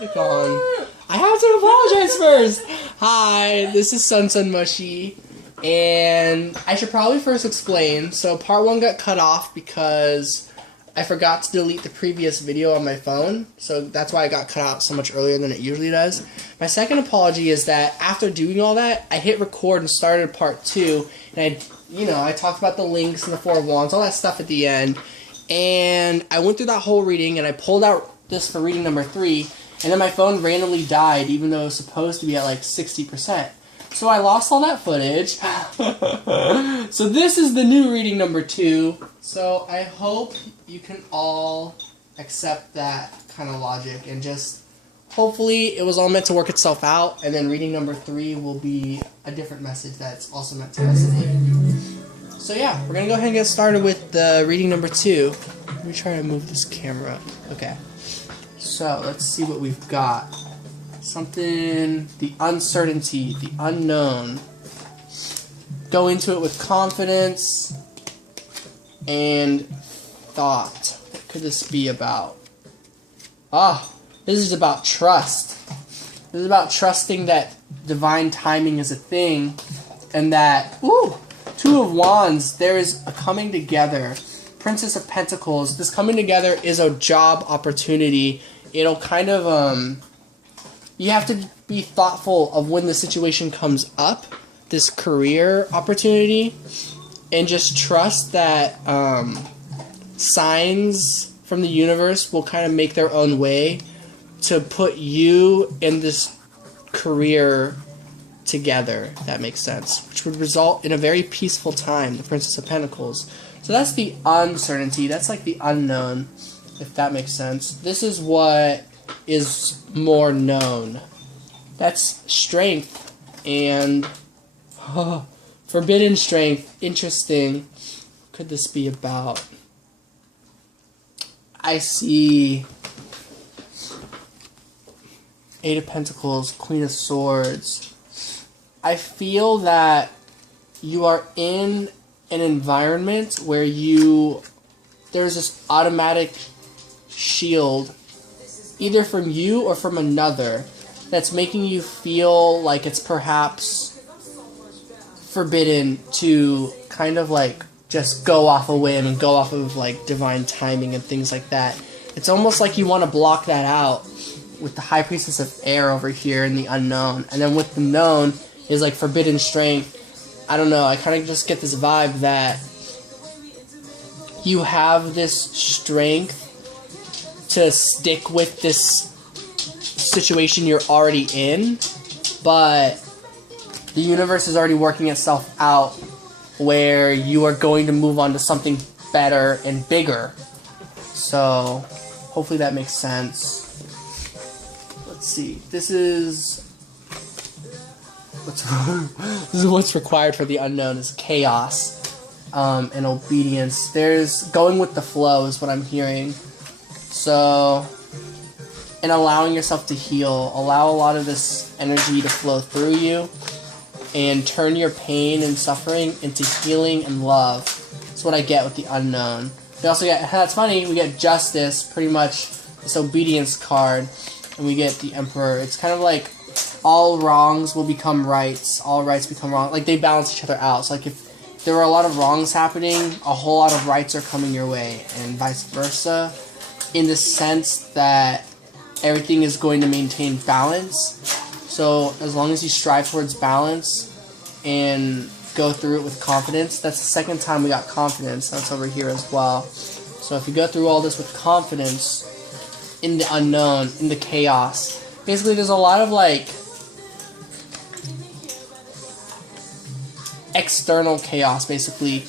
I have to apologize first. Hi, this is Sun Mushy, and I should probably first explain. So part 1 got cut off because I forgot to delete the previous video on my phone, so that's why it got cut out so much earlier than it usually does. My second apology is that after doing all that, I hit record and started part 2, and I talked about the links and the 4 of Wands, all that stuff at the end, and I went through that whole reading, and I pulled out this for reading number 3, and then my phone randomly died, even though it was supposed to be at like 60%. So I lost all that footage. So this is the new reading number 2. So I hope you can all accept that kind of logic and just hopefully it was all meant to work itself out, and then reading number 3 will be a different message that's also meant to resonate. So yeah, we're going to go ahead and get started with the reading number 2. Let me try to move this camera. Okay. So let's see what we've got. Something, the uncertainty, the unknown. Go into it with confidence and thought. What could this be about? This is about trust. This is about trusting that divine timing is a thing, and that, 2 of Wands, there is a coming together. Princess of Pentacles, this coming together is a job opportunity. It'll kind of, you have to be thoughtful of when the situation comes up, this career opportunity, and just trust that signs from the universe will kind of make their own way to put you in this career together, if that makes sense, which would result in a very peaceful time, the Princess of Pentacles. So that's the uncertainty, that's like the unknown, if that makes sense. This is what is more known. That's strength and forbidden strength. Interesting. What could this be about? I see 8 of Pentacles, Queen of Swords. I feel that you are in an environment where there's this automatic shield, either from you or from another, that's making you feel like it's perhaps forbidden to kind of like just go off a whim and go off of like divine timing and things like that. It's almost like you want to block that out with the High Priestess of Air over here in the unknown, and then with the known is like forbidden strength. I don't know, I kind of just get this vibe that you have this strength to stick with this situation you're already in, but the universe is already working itself out where you are going to move on to something better and bigger. So hopefully that makes sense. Let's see. This is what's required for the unknown is chaos and obedience. There's going with the flow is what I'm hearing. So, and allowing yourself to heal. Allow a lot of this energy to flow through you and turn your pain and suffering into healing and love. That's what I get with the unknown. We also get, that's funny, we get justice, pretty much this obedience card, and we get the Emperor. It's kind of like all wrongs will become rights, all rights become wrong. Like they balance each other out. So like if there were a lot of wrongs happening, a whole lot of rights are coming your way, and vice versa, in the sense that everything is going to maintain balance. So as long as you strive towards balance and go through it with confidence, that's the second time we got confidence. That's over here as well. So if you go through all this with confidence in the unknown, in the chaos, basically there's a lot of like external chaos basically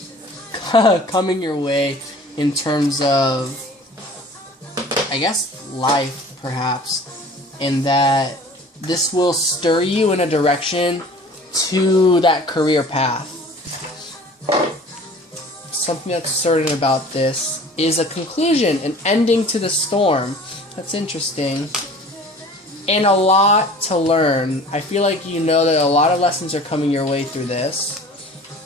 coming your way in terms of, I guess, life perhaps, and that this will stir you in a direction to that career path. Something that's certain about this is a conclusion, an ending to the storm. That's interesting. And a lot to learn. I feel like you know that a lot of lessons are coming your way through this.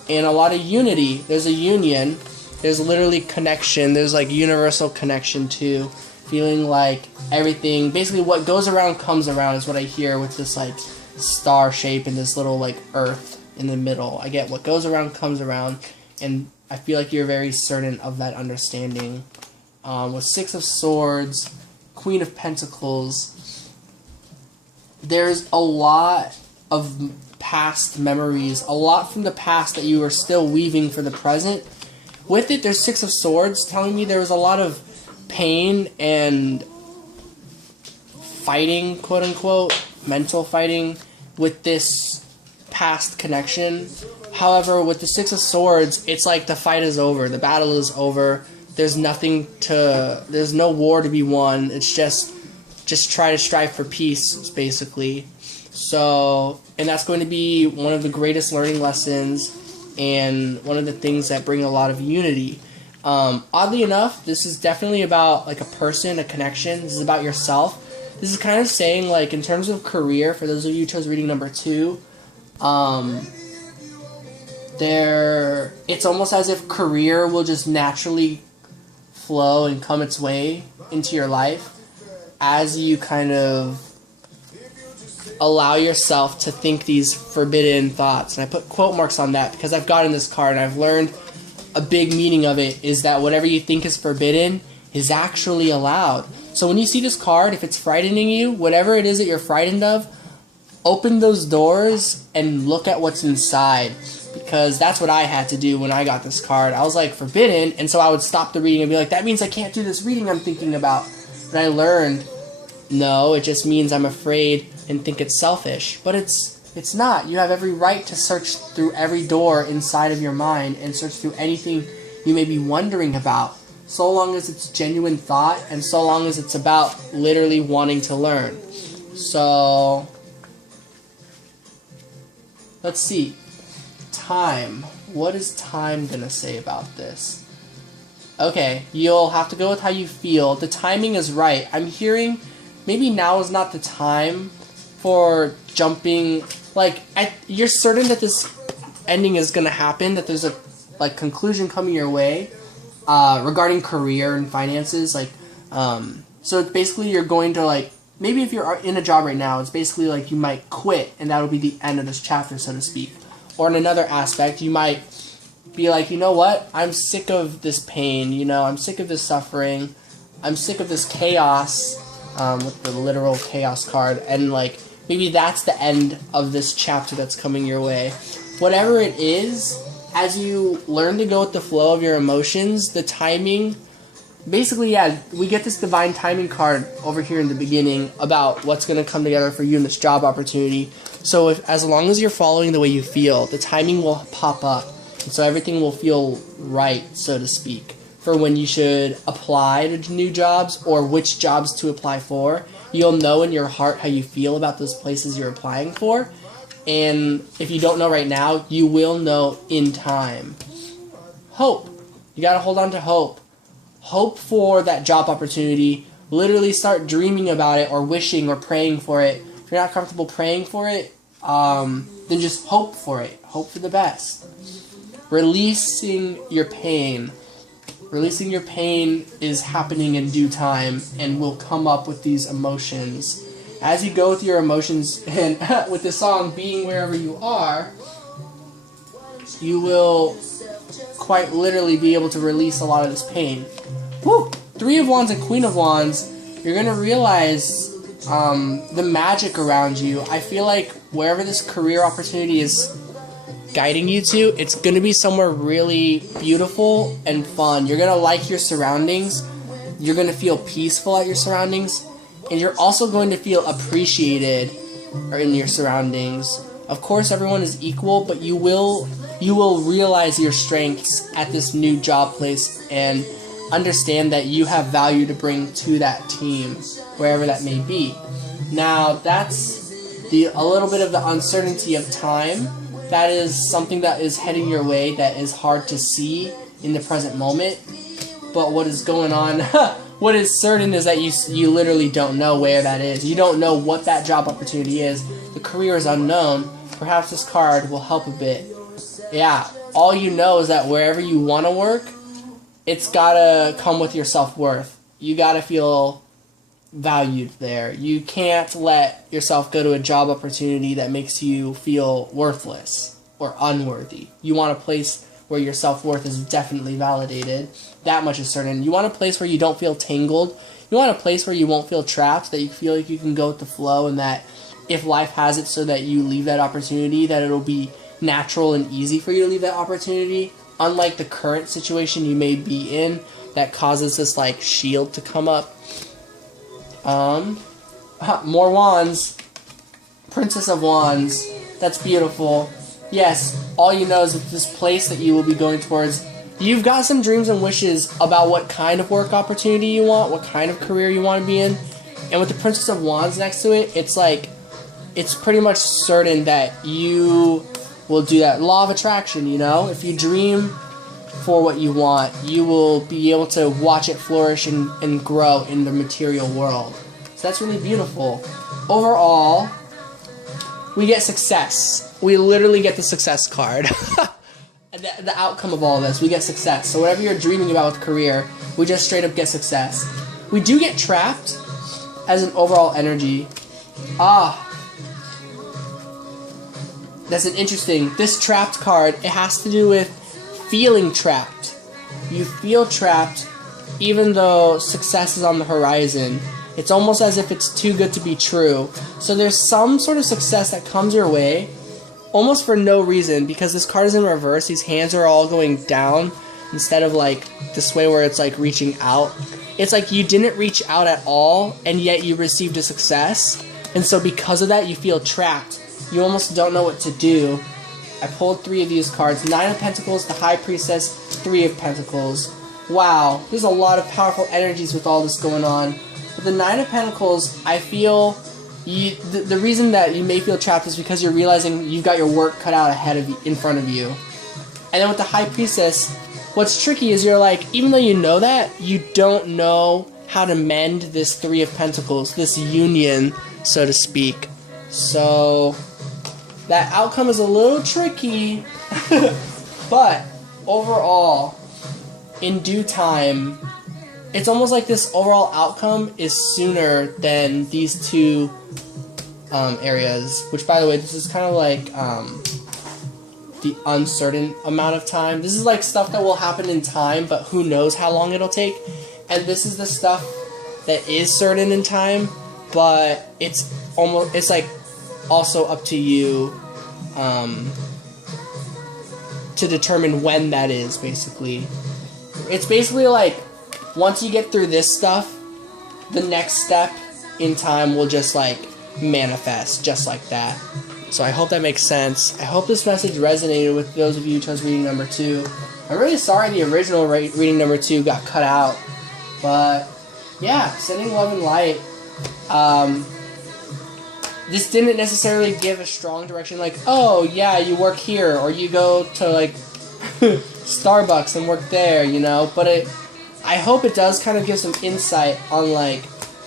And a lot of unity. There's a union. There's literally connection. There's like universal connection too. feeling like everything, basically what goes around comes around is what I hear with this like star shape and this little like earth in the middle. I get what goes around comes around, and I feel like you're very certain of that understanding. With Six of Swords, Queen of Pentacles, there's a lot of past memories, a lot from the past that you are still weaving for the present. With it, there's Six of Swords telling me there was a lot of pain and fighting, quote unquote, mental fighting with this past connection. However, with the Six of Swords, it's like the fight is over, the battle is over. There's no war to be won. It's just try to strive for peace, basically. So, and that's going to be one of the greatest learning lessons and one of the things that bring a lot of unity. Oddly enough, this is definitely about like a person, a connection. This is about yourself. This is kind of saying, like, in terms of career, for those of you who chose reading number 2, it's almost as if career will just naturally flow and come its way into your life as you kind of allow yourself to think these forbidden thoughts. And I put quote marks on that because I've gotten this card and I've learned a big meaning of it is that whatever you think is forbidden is actually allowed. So when you see this card, if it's frightening you, whatever it is that you're frightened of, open those doors and look at what's inside. Because that's what I had to do when I got this card. I was like, forbidden, and so I would stop the reading and be like, that means I can't do this reading I'm thinking about. And I learned, no, it just means I'm afraid and think it's selfish. But it's not. You have every right to search through every door inside of your mind and search through anything you may be wondering about, so long as it's genuine thought and so long as it's about literally wanting to learn. So, let's see. Time. What is time going to say about this? Okay, you'll have to go with how you feel. The timing is right. I'm hearing maybe now is not the time for jumping. Like, you're certain that this ending is going to happen, that there's a like conclusion coming your way regarding career and finances. Like, so it's basically you're going to like, maybe if you're in a job right now, it's basically like you might quit and that'll be the end of this chapter, so to speak. Or in another aspect, you might be like, you know what, I'm sick of this pain, you know, I'm sick of this suffering, I'm sick of this chaos, with the literal chaos card, and like, maybe that's the end of this chapter that's coming your way. Whatever it is, as you learn to go with the flow of your emotions, the timing, basically, yeah, we get this divine timing card over here in the beginning about what's going to come together for you in this job opportunity. So as long as you're following the way you feel, the timing will pop up. And so everything will feel right, so to speak, for when you should apply to new jobs or which jobs to apply for. You'll know in your heart how you feel about those places you're applying for. And if you don't know right now, you will know in time. Hope. You got to hold on to hope. Hope for that job opportunity. Literally start dreaming about it or wishing or praying for it. If you're not comfortable praying for it, then just hope for it. Hope for the best. Releasing your pain. Releasing your pain is happening in due time and will come up with these emotions. As you go with your emotions and with the song Being Wherever You Are, you will quite literally be able to release a lot of this pain. Woo! 3 of Wands and Queen of Wands, you're going to realize the magic around you. I feel like wherever this career opportunity is guiding you to, it's going to be somewhere really beautiful and fun. You're going to like your surroundings. You're going to feel peaceful at your surroundings. And you're also going to feel appreciated in your surroundings. Of course, everyone is equal, but you will realize your strengths at this new job place and understand that you have value to bring to that team, wherever that may be. Now, that's a little bit of the uncertainty of time. That is something that is heading your way that is hard to see in the present moment. But what is going on, what is certain is that you literally don't know where that is. You don't know what that job opportunity is. The career is unknown. Perhaps this card will help a bit. Yeah, all you know is that wherever you want to work, it's gotta come with your self-worth. you gotta feel valued there. You can't let yourself go to a job opportunity that makes you feel worthless or unworthy. You want a place where your self-worth is definitely validated. That much is certain. You want a place where you don't feel tangled. You want a place where you won't feel trapped, that you feel like you can go with the flow, and that if life has it so that you leave that opportunity, that it'll be natural and easy for you to leave that opportunity. Unlike the current situation you may be in that causes this like shield to come up. More wands. Princess of Wands. That's beautiful. Yes, all you know is that this place that you will be going towards, you've got some dreams and wishes about what kind of work opportunity you want, what kind of career you want to be in. And with the Princess of Wands next to it, it's like, it's pretty much certain that you will do that. Law of attraction, you know? If you dream for what you want, you will be able to watch it flourish and grow in the material world. So that's really beautiful. Overall, we get success. We literally get the success card. the outcome of all of this, we get success. So whatever you're dreaming about with career, we just straight up get success. We do get trapped as an overall energy. That's an interesting, this trapped card, it has to do with feeling trapped. You feel trapped even though success is on the horizon. It's almost as if it's too good to be true. So there's some sort of success that comes your way almost for no reason, because this card is in reverse. These hands are all going down instead of like this way where it's like reaching out. It's like you didn't reach out at all and yet you received a success. And so because of that you feel trapped. You almost don't know what to do. I pulled 3 of these cards. 9 of Pentacles, the High Priestess, 3 of Pentacles. Wow, there's a lot of powerful energies with all this going on. With the 9 of Pentacles, I feel the reason that you may feel trapped is because you're realizing you've got your work cut out ahead of you, in front of you. And then with the High Priestess, what's tricky is you're like, even though you know that, you don't know how to mend this 3 of Pentacles, this union, so to speak. So that outcome is a little tricky, but overall, in due time, it's almost like this overall outcome is sooner than these 2 areas, which by the way, this is kind of like the uncertain amount of time. This is like stuff that will happen in time, but who knows how long it'll take. And this is the stuff that is certain in time, but it's like also up to you to determine when that is, basically. It's basically like, once you get through this stuff, the next step in time will just like manifest just like that. So I hope that makes sense. I hope this message resonated with those of you who chose reading number 2. I'm really sorry the original reading number 2 got cut out, but yeah, sending love and light. This didn't necessarily give a strong direction like, oh yeah, you work here, or you go to like Starbucks and work there, you know, but I hope it does kind of give some insight on like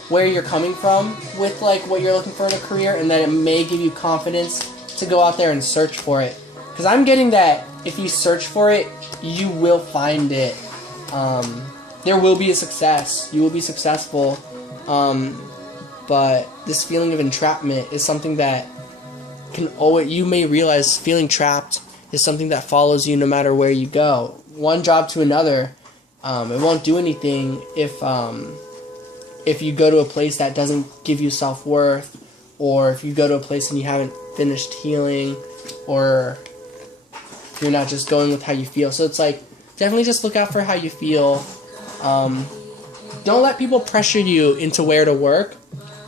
where you're coming from with like what you're looking for in a career, and that it may give you confidence to go out there and search for it. Because I'm getting that if you search for it, you will find it. There will be a success. You will be successful. But this feeling of entrapment is something that you may realize feeling trapped is something that follows you no matter where you go. One job to another. It won't do anything if you go to a place that doesn't give you self-worth, or if you go to a place and you haven't finished healing, or if you're not just going with how you feel. So it's like, definitely just look out for how you feel. Don't let people pressure you into where to work.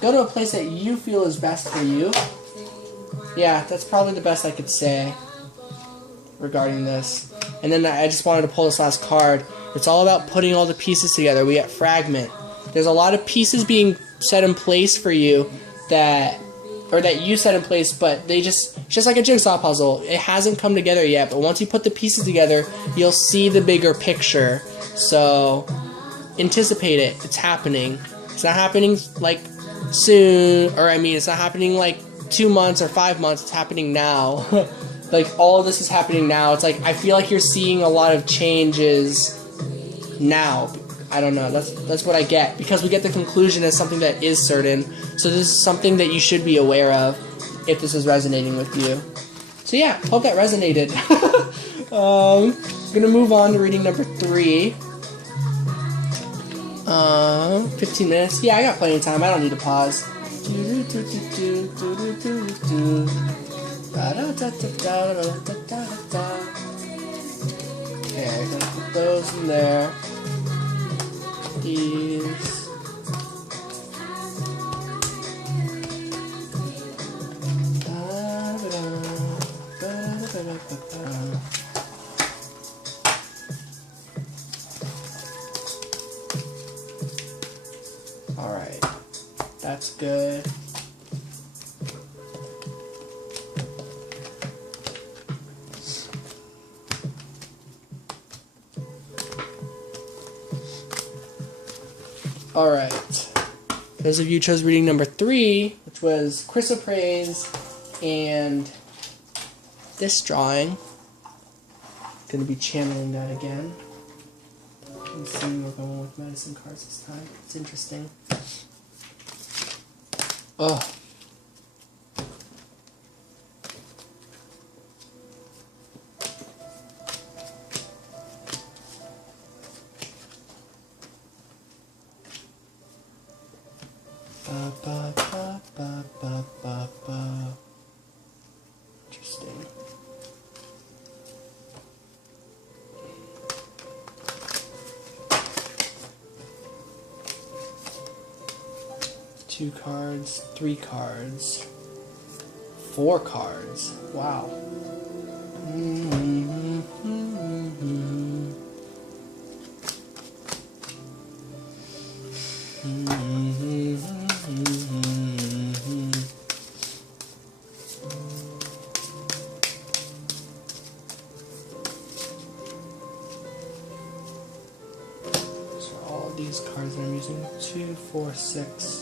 Go to a place that you feel is best for you. Yeah, that's probably the best I could say regarding this. And then I just wanted to pull this last card. It's all about putting all the pieces together. We get fragment. There's a lot of pieces being set in place for you that you set in place, but it's just like a jigsaw puzzle. It hasn't come together yet, but once you put the pieces together, you'll see the bigger picture. So anticipate it. It's happening. It's not happening like soon, or I mean, it's not happening like 2 months or 5 months. It's happening now. Like, all of this is happening now. It's like, I feel like you're seeing a lot of changes now. I don't know. That's what I get, because we get the conclusion as something that is certain. So this is something that you should be aware of if this is resonating with you. So yeah, hope that resonated. Gonna move on to reading number 3. 15 minutes. Yeah, I got plenty of time. I don't need to pause. Okay, I'm gonna put those in there. These. Alright, that's good. Alright, those of you who chose reading number 3, which was chrysoprase and this drawing, going to be channeling that again. You see, we're going with medicine cards this time. It's interesting. Oh. Ba, ba, ba, ba, ba, ba, ba. Interesting. Two cards, 3 cards, 4 cards. Wow. So all of these cards I'm using 2, 4, 6.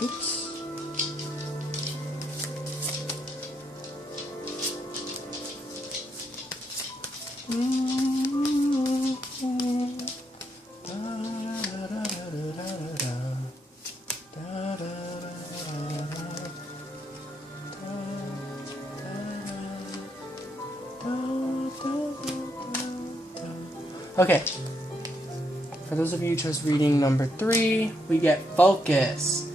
Oops. Okay. For those of you who chose reading number 3, we get focus.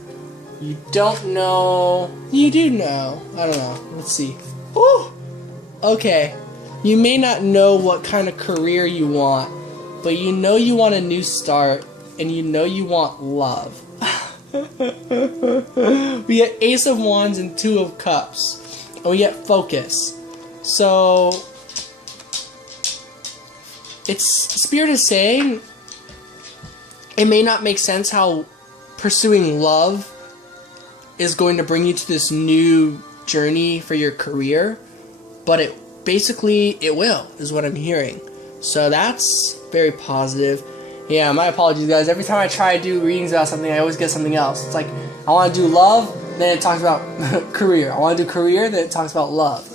You don't know. You do know. I don't know. Let's see. Ooh! Okay. You may not know what kind of career you want, but you know you want a new start, and you know you want love. We get Ace of Wands and 2 of Cups, and we get focus. So, Spirit is saying it may not make sense how pursuing love is going to bring you to this new journey for your career, but it will, is what I'm hearing. So that's very positive. Yeah, my apologies, guys. Every time I try to do readings about something, I always get something else. It's like, I want to do love, then it talks about career. I want to do career, then it talks about love.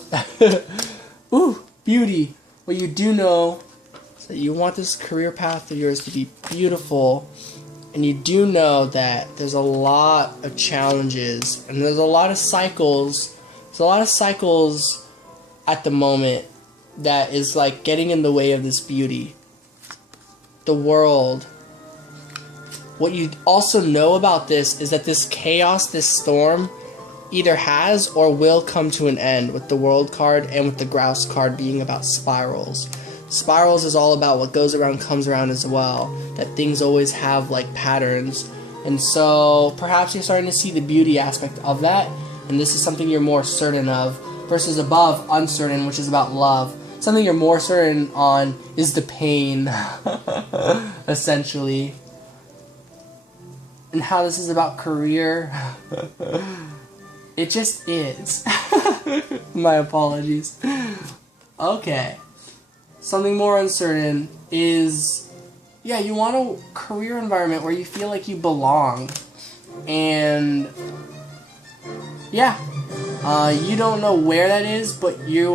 Ooh, beauty. What you do know is that you want this career path of yours to be beautiful, and you do know that there's a lot of challenges, and there's a lot of cycles. There's a lot of cycles at the moment that is like getting in the way of this beauty. The world. What you also know about this is that this chaos, this storm, either has or will come to an end, with the World card and with the Grouse card being about spirals. Spirals is all about what goes around comes around as well, that things always have like patterns. And so perhaps you're starting to see the beauty aspect of that, and this is something you're more certain of, versus above, uncertain, which is about love. Something you're more certain on is the pain, essentially. And how this is about career, it just is. My apologies. Okay. Something more uncertain is, yeah, you want a career environment where you feel like you belong. And, yeah. You don't know where that is, but you're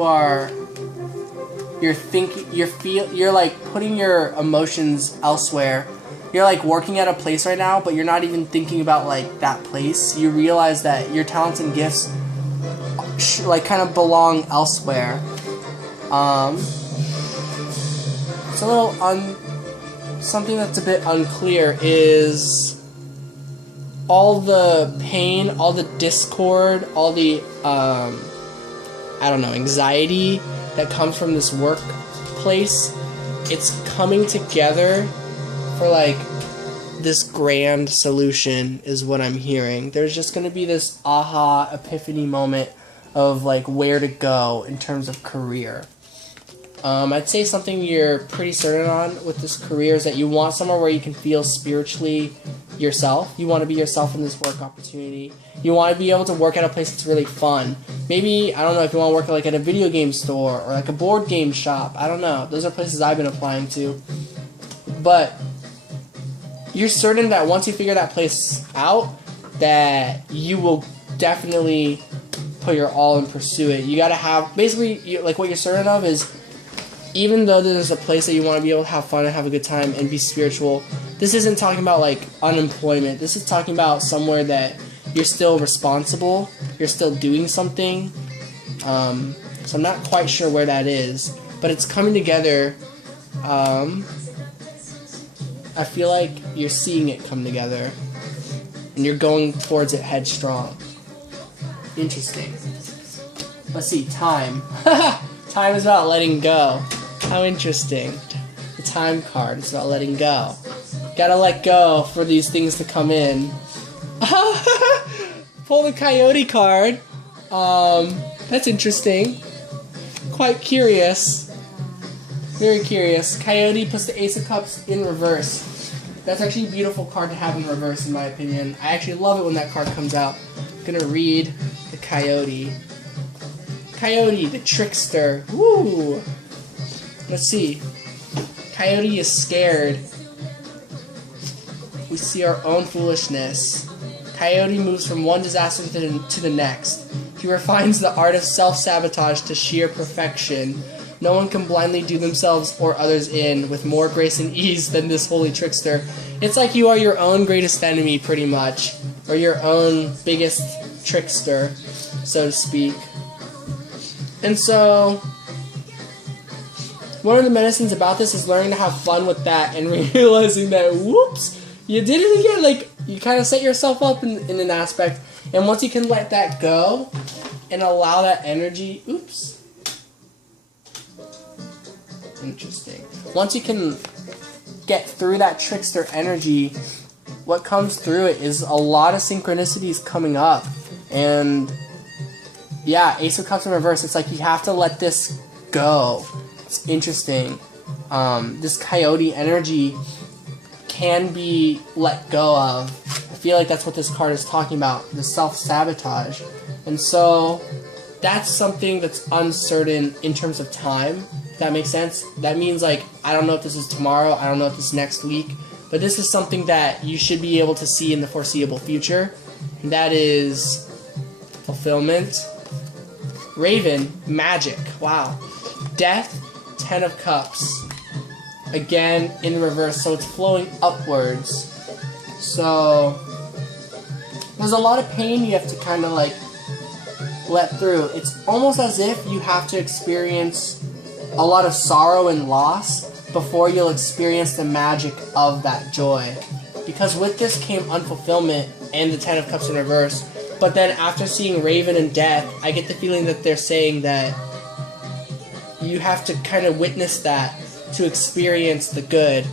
like putting your emotions elsewhere. You're like working at a place right now, but you're not even thinking about like that place. You realize that your talents and gifts like kind of belong elsewhere. It's a little something that's a bit unclear is all the pain, all the discord, all the I don't know, anxiety that comes from this workplace. It's coming together for like this grand solution is what I'm hearing. There's just going to be this aha epiphany moment of like where to go in terms of career. I'd say something you're pretty certain on with this career is that you want somewhere where you can feel spiritually yourself. You want to be yourself in this work opportunity. You want to be able to work at a place that's really fun. Maybe, I don't know, if you want to work like at a video game store or like a board game shop. I don't know. Those are places I've been applying to. But you're certain that once you figure that place out, that you will definitely put your all and pursue it. You gotta have, basically, like what you're certain of is, even though there's a place that you want to be able to have fun and have a good time and be spiritual, this isn't talking about like unemployment. This is talking about somewhere that you're still responsible, you're still doing something. So I'm not quite sure where that is, but it's coming together. I feel like you're seeing it come together, and you're going towards it headstrong. Interesting. Let's see, time. Time is about letting go. How interesting. The time card is about letting go. Gotta let go for these things to come in. Pull the coyote card. That's interesting. Quite curious. Very curious. Coyote plus the Ace of Cups in reverse. That's actually a beautiful card to have in reverse, in my opinion. I actually love it when that card comes out. I'm gonna read the Coyote. Coyote, the trickster. Woo! Let's see. Coyote is scared. We see our own foolishness. Coyote moves from one disaster to the next. He refines the art of self-sabotage to sheer perfection. No one can blindly do themselves or others in with more grace and ease than this holy trickster. It's like you are your own greatest enemy, pretty much. Or your own biggest trickster, so to speak. And so, one of the medicines about this is learning to have fun with that and realizing that, whoops, you did it again. Like, you kind of set yourself up in an aspect. And once you can let that go and allow that energy, oops. Interesting. Once you can get through that trickster energy, what comes through it is a lot of synchronicities coming up. And yeah, Ace of Cups in reverse, it's like you have to let this go. It's interesting. This coyote energy can be let go of. I feel like that's what this card is talking about, the self-sabotage. And so that's something that's uncertain in terms of time. If that makes sense. That means, like, I don't know if this is tomorrow, I don't know if this is next week, but this is something that you should be able to see in the foreseeable future. And that is fulfillment. Raven, magic. Wow. Death, 10 of Cups. Again, in reverse, so it's flowing upwards. So, there's a lot of pain you have to kind of, like, let through. It's almost as if you have to experience a lot of sorrow and loss before you'll experience the magic of that joy. Because with this came unfulfillment and the 10 of Cups in reverse. But then after seeing Raven and Death, I get the feeling that they're saying that you have to kind of witness that to experience the good.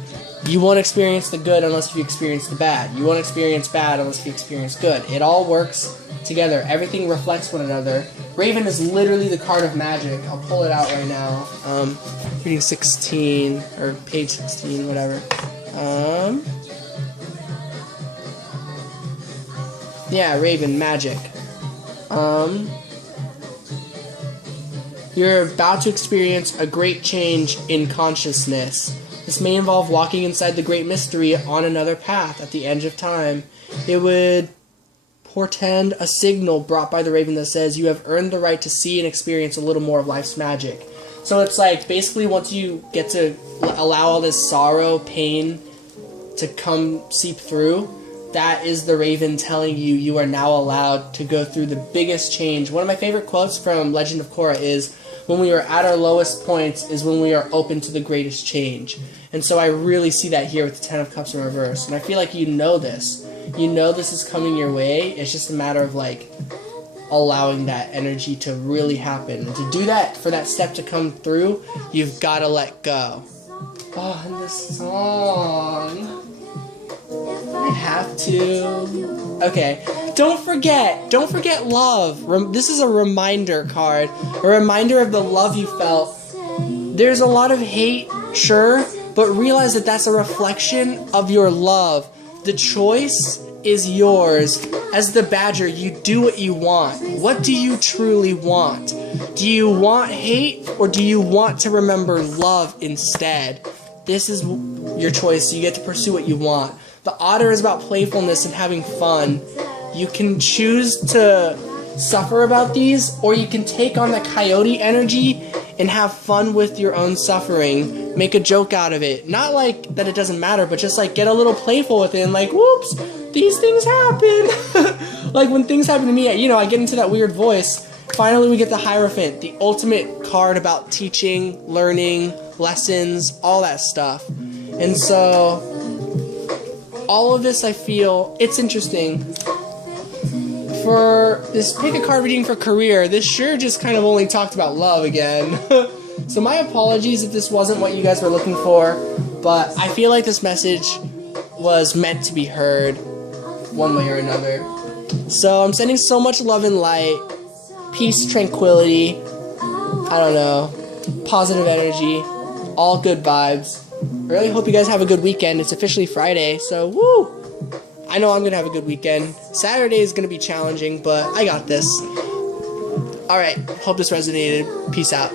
You won't experience the good unless you experience the bad. You won't experience bad unless you experience good. It all works together. Everything reflects one another. Raven is literally the card of magic. I'll pull it out right now. Reading 16, or page 16, whatever. Yeah, Raven, magic. You're about to experience a great change in consciousness. This may involve walking inside the great mystery on another path at the edge of time. It would portend a signal brought by the raven that says you have earned the right to see and experience a little more of life's magic. So it's like, basically once you get to allow all this sorrow, pain to come seep through, that is the raven telling you you are now allowed to go through the biggest change. One of my favorite quotes from Legend of Korra is, when we are at our lowest points is when we are open to the greatest change. And so I really see that here with the Ten of Cups in reverse. And I feel like you know this. You know this is coming your way. It's just a matter of like allowing that energy to really happen. And to do that, for that step to come through, you've got to let go. Oh, and this song. I have to. Okay. Don't forget love. This is a reminder card. A reminder of the love you felt. There's a lot of hate, sure, but realize that that's a reflection of your love. The choice is yours. As the Badger, you do what you want. What do you truly want? Do you want hate, or do you want to remember love instead? This is your choice. You get to pursue what you want. The Otter is about playfulness and having fun. You can choose to suffer about these, or you can take on the Coyote energy and have fun with your own suffering. Make a joke out of it. Not like that it doesn't matter, but just like get a little playful with it and like, whoops, these things happen. Like when things happen to me, you know, I get into that weird voice. Finally, we get the Hierophant, the ultimate card about teaching, learning, lessons, all that stuff. And so all of this, I feel, it's interesting. For this pick a card reading for career, this sure just kind of only talked about love again. So my apologies if this wasn't what you guys were looking for, but I feel like this message was meant to be heard one way or another. So I'm sending so much love and light, peace, tranquility, I don't know, positive energy, all good vibes. I really hope you guys have a good weekend. It's officially Friday, so woo! I know I'm going to have a good weekend. Saturday is going to be challenging, but I got this. Alright, hope this resonated. Peace out.